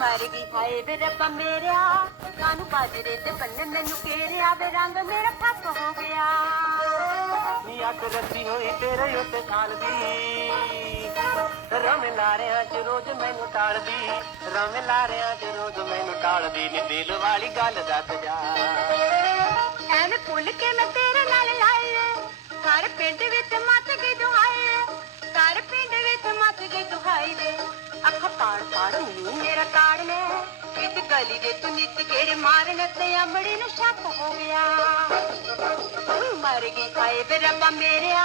ਮਰ ਗਈ ਹਾਏ ਵੇ ਰੱਬਾ ਮੇਰਿਆ। ਕਾਨੂੰ ਬਾਜਰੇ ਤੇ ਬੰਨੇ ਮੈਨੂੰ ਕੇਰਿਆ ਵੇ ਰੰਗ ਮੇਰਾ ਫੱਕ ਹੋ ਗਿਆ। ਨੀ ਅੱਖ ਰੱਖੀ ਹੋਈ ਤੇਰੇ ਉੱਤੇ ਦੀ ਰਮ ਲਾਰਿਆਂ ਚ ਰੋਜ਼ ਮੈਨੂੰ ਟਾਲਦੀ। ਰਮ ਲਾਰਿਆਂ ਚ ਰੋਜ਼ ਮੈਨੂੰ ਟਾਲਦੀ ਨੀ ਦਿਲ ਵਾਲੀ ਗੱਲ ਦੱਸ ਜਾ ਐਵੇਂ ਭੁੱਲ ਕੇ ਮੈਂ ਤੇਰੇ ਨਾਲ ਲਾਏ ਘਰ ਪਿੰਡ ਵਿੱਚ ਮੱਚ ਪਾੜ ਪਾੜ ਨੂੰ ਮੇਰਾ ਕਾੜ ਨੇ ਇਸ ਗਲੀ ਦੇ ਤੂੰ ਨਿੱਤ ਕਿਹੜੇ ਮਾਰਨ ਤੇ ਅਮੜੀ ਨੂੰ ਸ਼ੱਕ ਹੋ ਗਿਆ। ਮਰ ਗਈ ਹਾਏ ਵੇ ਰੱਬਾ ਮੇਰਿਆ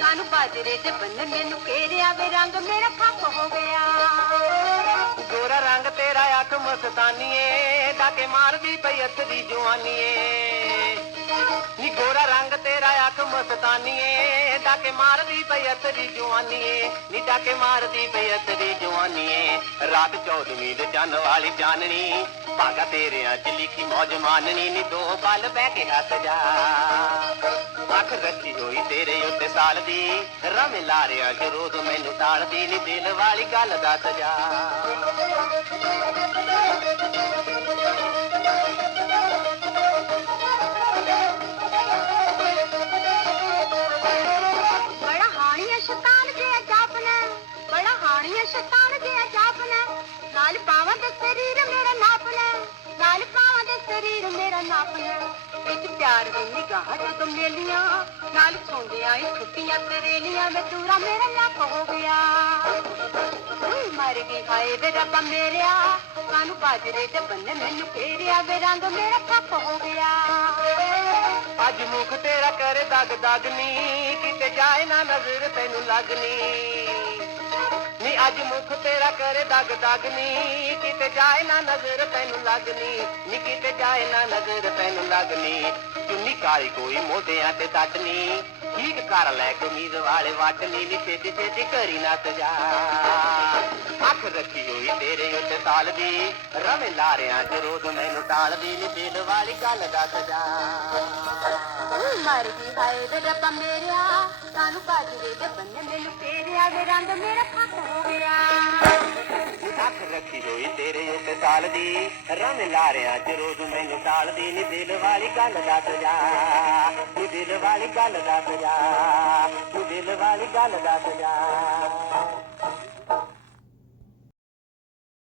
ਕਾਨੂੰ ਬਾਜਰੇ ਤੇ ਬੰਨ ਮੈਨੂੰ ਕੇਰਿਆ ਵੇ ਰੰਗ ਮੇਰਾ ਫੱਕ ਹੋ ਗਿਆ। ਗੋਰਾ ਰੰਗ ਤੇਰਾ ਅੱਖ ਮਸਤਾਨੀਏ, ਡਾਕੇ ਮਾਰਦੀ ਪਈ ਅੱਖ ਦੀ ਜਵਾਨੀਏ। ਨੀ ਗੋਰਾ ਰੰਗ ਤੇਰਾ ਅੱਖ ਮਸਤਾਨੀਏ, ਡਾਕੇ ਮਾਰਦੀ ਪਈ ਅੱਖ ਦੀ ਜਵਾਨੀਏ, ਨੀ ਡਾਕੇ ਮਾਰਦੀ ਪਈ ਅੱਖ ਦੀ ਜਵਾਨੀਏ। ਰਾਤ ਚੌਦਵੀਂ ਦੇ ਚੰਨ ਵਾਲੀ ਚਾਨਣੀ, ਭਾਗਾ ਤੇਰਿਆਂ ਚ ਲਿਖੀ ਮੌਜ ਮਾਨਣੀ, ਨੀ ਦੋ ਪਲ ਬਹਿ ਕੇ ਹੱਸ ਜਾ। ਅੱਖ ਰੱਖੀ ਹੋਈ ਤੇਰੇ ਉੱਤੇ ਸਾਲ ਦੀ ਰਮ ਲਾਰਿਆਂ ਚ ਰੋਜ਼ ਮੈਨੂੰ ਟਾਲਦੀ ਨੀ ਦਿਲ ਵਾਲੀ ਗੱਲ ਦੱਸ ਜਾ। ਬੜਾ ਹਾਣੀਆ ਸ਼ੈਤਾਨ ਜਿਹਾ ਜਾਪਨਾ ਬੜਾ ਹਾਣੀਆ ਸ਼ੈਤਾਨ ਨਾਲ ਪਾਵਾਂ ਤੇ ਸਰੀਰ ਮੇਰਾ ਨਾਪਨਾ ਨਾਲ ਪਾਵਾਂ ਤੇ ਸਰੀਰ ਮੇਰਾ ਨਾਪਨਾ ਇੱਕ ਪਿਆਰ ਦੀ ਨਿਗਾਹ ਜਦੋਂ ਮੇਲੀਆਂ, ਨਾਲ ਸੌਂਦਿਆਂ ਹੀ ਛੁੱਟੀਆਂ ਤਰੇਲੀਆਂ ਮੈਂ ਤੂਰਾ ਮੇਰਾ ਲੱਕ ਹੋ ਗਿਆ। ਤੂੰ ਮਰ ਗਈ ਹਾਏ ਵੇ ਰੱਬਾ ਮੇਰਿਆ ਕਾਨੂੰ ਬਾਜਰੇ ਤੇ ਬੰਨੇ ਮੈਨੂੰ ਫੇਰਿਆ ਵੇ ਰੰਗ ਮੇਰਾ ਕੱਪ ਹੋ ਗਿਆ। ਅੱਜ ਮੁਖ ਤੇਰਾ ਕਰੇ ਦਗ ਦਗ ਨੀ, ਕਿਤੇ ਜਾਏ ਨਾ ਨਜ਼ਰ ਤੈਨੂੰ ਲੱਗਨੀ ਨੀ ਅੱਜ ਮੁਖ ਤੇਰਾ ਕਰੇ ਦਗ ਦਗ ਨੀ। ਕਿਤੇ ਜਾਏ ਨਾ ਨਜ਼ਰ ਤੈਨੂੰ ਲੱਗਨੀ। ਨੀ ਕਿਤੇ ਜਾਏ ਨਾ ਨਜ਼ਰ ਤੈਨੂੰ ਲੱਗਨੀ। ਚੁੰਨੀ ਕਾਲੀ ਕੋਈ ਮੋਢਿਆਂ ਤੇ ਟੱਟਨੀ ਠੀਕ ਕਰ ਲੈ ਕਮੀਜ਼ ਵਾਲੇ ਵਟਨੀ। ਨੀ ਛੇਤੀ ਛੇਤੀ ਕਰੀ ਨਾ ਸਜਾ। ਅੱਖ ਰੱਖੀ ਹੋਈ ਤੇਰੇ ਉੱਤੇ ਸਾਲ ਦੀ। ਰਵੇਂ ਲਾਰਿਆਂ ਚ ਰੋਜ਼ ਮੈਨੂੰ ਟਾਲਦੀ। ਨੀ ਦਿਲ ਵਾਲੀ ਗੱਲ ਦੱਸ ਜਾ ਮਰ ਗਈ ਹਾਏ ਵੇ ਰੱਬਾ ਮੇਰਿਆ। ਕਾਨੂੰ ਬਾਜਰੇ ਤੇ ਬੰਨੇ ਮੈਨੂੰ ਫੇਰਿਆ ਵੇ ਰੰਗ ਮੇਰਾ ਫੱਕ ਹੋ ਗਿਆ। ਅੱਖ ਰੱਖੀ ਹੋਈ ਤੇਰੇ ਉੱਤੇ ਸਾਲ ਦੀ ਰਮ ਲਾਰਿਆਂ ਚ ਰੋਜ਼ ਮੈਨੂੰ ਟਾਲਦੀ ਨੀ ਦਿਲ ਵਾਲੀ ਗੱਲ ਦੱਸ ਜਾ, ਨੀ ਦਿਲ ਵਾਲੀ ਗੱਲ ਦੱਸ ਜਾ, ਨੀ ਦਿਲ ਵਾਲੀ ਗੱਲ ਦੱਸ ਜਾ।